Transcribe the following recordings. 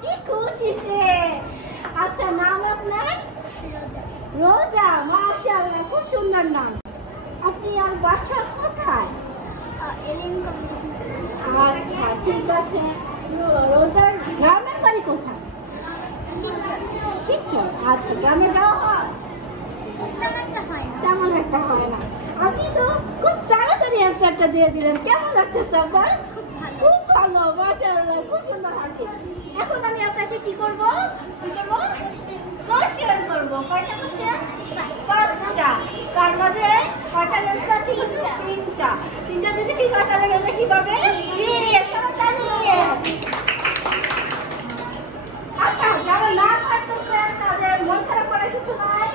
কি খুশি সে। আচ্ছা, নাম আপনার? রোজা। মাশাআল্লাহ, খুব সুন্দর নাম। আপনি আর বাসা কোথায়? আচ্ছা, ঠিক আছে। রোজার গ্রামের বাড়ি কোথায়? শিবচর। আচ্ছা, গ্রামে যাওয়া হয়? তেমন একটা হয় না। আপনি তো খুব তাড়াতাড়ি অ্যান্সারটা দিয়ে দিলেন। কেমন লাগতেছে আপনার? খুব ভালো, মাশাআল্লাহ, খুব সুন্দর হাসি। এখন আমি আপনাকে কি করব? কোশ্চেন করব। কয়টা কোশ্চেন? 5টা। তার মাঝে কয়টা অ্যান্সার ঠিক আছে? 3টা। 3টা যদি ঠিক হয় তাহলে রোজা কি পাবে? আচ্ছা, যারা না পারতেছে তাদের মন খারাপ করার কিছু নাই।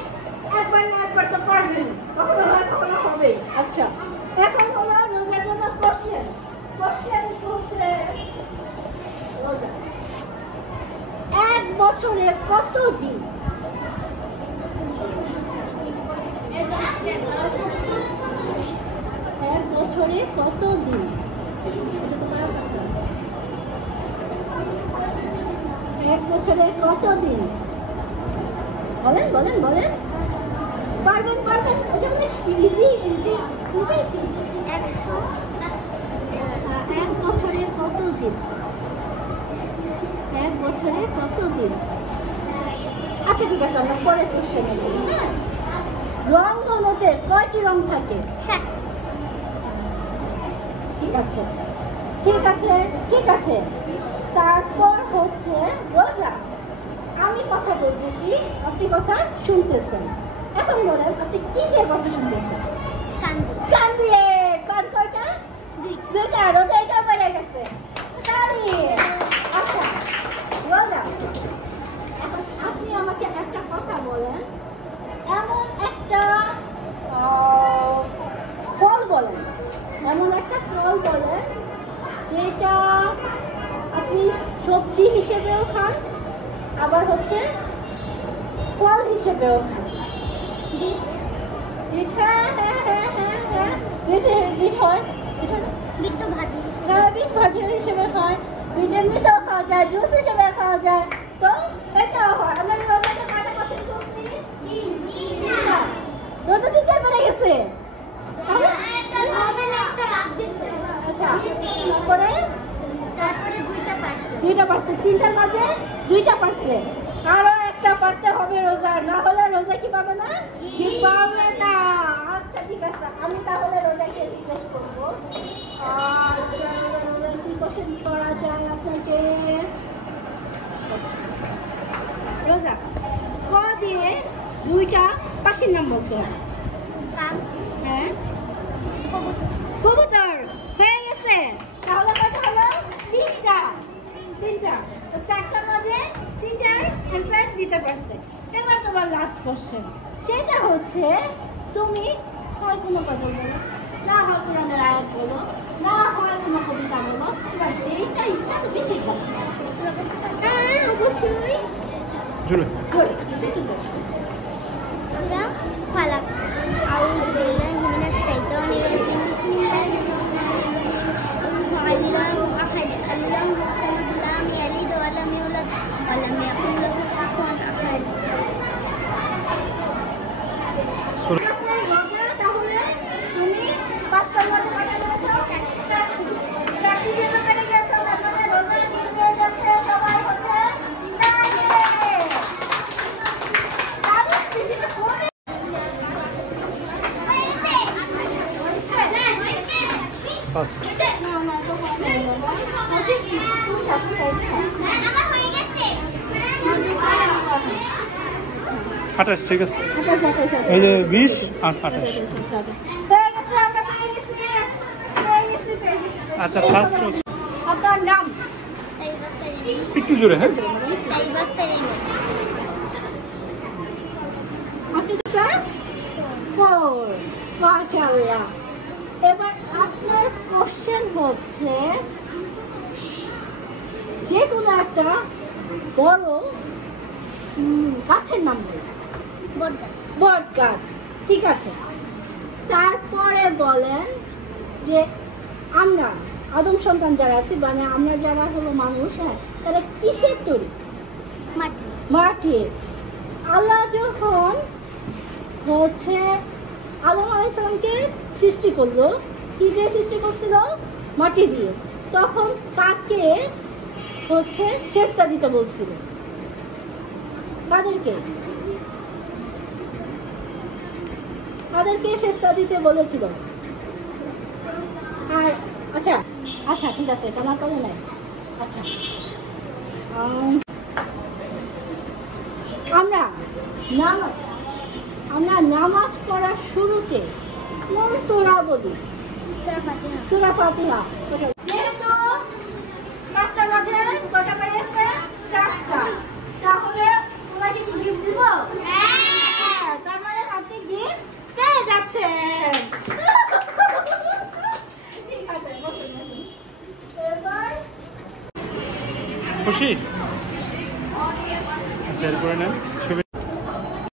একবার না একবার তো পারবেন, কখনো হয় কখনো হবে। আচ্ছা, এখন হলো রোজার জন্য কোশ্চেন হচ্ছে রোজা 1 বছরে কত দিন? 1 বছরে কত দিন? 1 বছরে কত দিন? বলেন বলেন বলেন। পারবেন পারবেন। ওটা অনেক ইজি ইজি, খুবই ইজি। 100। 1 বছরে কত দিন? 1 বছরে কত দিন? আচ্ছা, ঠিক আছে, আমরা পরে কোশ্চেনে বলি। হ্যাঁ, রংধনুতে কয়টি রং থাকে? 7। ঠিক আছে ঠিক আছে ঠিক আছে। তারপর হচ্ছে রোজা, আমি কথা বলতেছি, আপনি কথা শুনতেছেন। এখন বলেন, আপনি কি দিয়ে কথা শুনতেছেন? কান দিয়ে। কান কয়টা? 2টা। রোজা এটা বেড়ে গেছে। আচ্ছা রোজা, এখন আপনি আমাকে একটা কথা বলেন, এমন একটা ফল বলেন, যেটা আপনি সবজি হিসেবেও খান, আবার হচ্ছে ফল হিসেবেও খান। বিট। হ্যাঁ হ্যাঁ হ্যাঁ হ্যাঁ হ্যাঁ, বিট হয়। বিট তো ভাজি হিসেবে। হ্যাঁ, বিট ভাজি হিসেবে হয়। বিট এমনিতেও খাওয়া যায়, জুস হিসেবে খাওয়া যায়। তো এটাও হয়। আমরা রোজাতে কয়টা কোশ্চেন করছি? 3টা। রোজা 3টা বেড়ে গেছে। আচ্ছা, তারপরে 2টা পারছে। 3টার মাঝে 2টা পারছে। আরো একটা পারতে হবে রোজা, না হলে রোজা কি পাবে না? কি পাবে না। আচ্ছা, ঠিক আছে, আমি তাহলে রোজাকে জিজ্ঞেস করবো কি কোশ্চেন করা যায় আপনাকে। রোজা, ক দিয়ে 2টা পাখির নাম বলতে হবে। হ্যাঁ, কবুতর। হয়ে গেছে। তাহলে কয়টা হলো? 3টা। তো 4টার মাঝে 3টার অ্যান্সার দিতে পারছে। এবার তোমার লাস্ট কোশ্চেন, সেটা হচ্ছে তুমি হয় কোনো গজল বলো, না হয় কোরআনের আয়াত বলো, না হয় কোনো কবিতা বলো, তোমার যেইটা ইচ্ছা তুমি শিখো। হ্যাঁ, অবশ্যই। সূরা ফালাক। আউযু বিল্লাহি মিনাশ শাইতানির রাজিম। বিসমিল্লাহির রাহমানির রাহিম। আহাদ আল্লাহুস সামাদ লাম ইয়ালিদ ওয়া লাম ইউলাদ ওয়া লাম ইয়াকুল লাহু কুফুয়ান আহাদ। তাহলে তুমি 5টার মধ্যে কয়টা পেরেছো? 4টি জন্য পেরে গেছো। তার মানে রোজা দিন হয়ে যাচ্ছে। সবাই হচ্ছে ফার্স্ট। আঠাশ। ঠিক আছে, এই যে 20 আর 28। আচ্ছা, ফার্স্ট হচ্ছে আপনার নাম? একটু জোরে। হ্যাঁ, আপনি ক্লাস 4। মাশাআল্লাহ। এবার আপনার কোশ্চেন হচ্ছে যে কোনো একটা বড় গাছের নাম বলুন। বট গাছ। ঠিক আছে, তারপরে বলেন যে আমরা আদম সন্তান যারা আছে মানে আমরা যারা হলো মানুষ, হ্যাঁ, তারা কিসের তৈরি? মাটির। আল্লাহ যখন হচ্ছে আদম আলাইহিস সালামকে সৃষ্টি করলো, কি দিয়ে সৃষ্টি করছিল? মাটি দিয়ে। তখন তাকে হচ্ছে সেজদা দিতে বলছিল। তাদেরকে সেজদা দিতে বলেছিল। আর আচ্ছা আচ্ছা ঠিক আছে, এটা না করে নাই। আচ্ছা আমরা নামাজ পড়ার শুরুতে কোন সূরা বলি? সূরা ফাতিহা। যেহেতু 5টা বাজে, কটা বেরিয়েছে? 4টা। তাহলে ওনাকে কি গিফট দিব? হ্যাঁ, তার মানে আপনি গিফট পেয়ে যাচ্ছেন। ঠিক আছে, বসুন। এবার খুশি? আচ্ছা, এরপরে নেন ছবি।